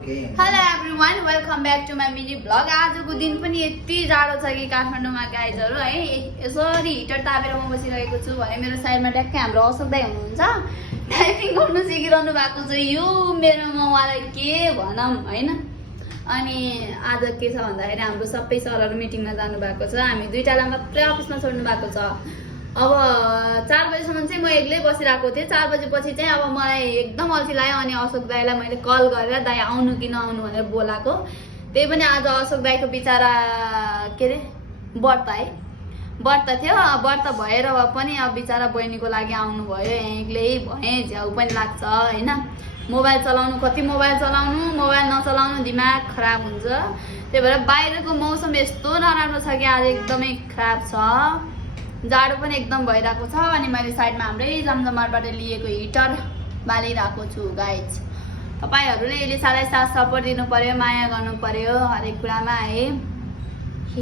Hello everyone welcome back to my mini vlog. आजको दिन पनि यति जाडो छ कि काठमाडौँमा गाइजहरू है। यसरी हिटर तापेर म बसिरहेको छु भने मेरो साइडमा ट्याक्कै हाम्रो अशोक दाइ हुनुहुन्छ। टाइपिङ गर्नु सिकिरहनु भएको छ। यो मेरोमा उहाँलाई के भनौँ होइन। अनि आज के छ भन्दाखेरि हाम्रो सबै सरहरू मिटिङमा जानुभएको छ। हामी दुईटालाई मात्रै अफिसमा छोड्नु भएको छ। अब 4 बजीसम्म चाहिँ म एक्लै बसिरहेको थिएँ। 4 बजेपछि चाहिँ अब मलाई एकदम अल्छी लाग्यो। अनि अशोक दाइलाई मैले कल गरेर दाइ आउनु कि नआउनु भनेर बोलाएको। त्यही पनि आज अशोक दाइको बिचरा के अरे व्रत है, व्रत थियो। व्रत भएर पनि अब बिचरा बहिनीको लागि आउनु भयो। एक्लै भएँ, झ्याउ पनि लाग्छ होइन। मोबाइल चलाउनु, कति मोबाइल चलाउनु, मोबाइल नचलाउनु दिमाग खराब हुन्छ। त्यही भएर बाहिरको मौसम यस्तो नराम्रो छ कि आज एकदमै खराब छ। जाडो पनि एकदम भइरहेको छ। अनि मैले साइडमा हाम्रै जमजमारबाट लिएको हिटर बालिरहेको छु गाइज। तपाईँहरूले यसले साह्रै साथ सपोर्ट दिनु पर्यो, माया गर्नु पर्यो हरेक कुरामा है।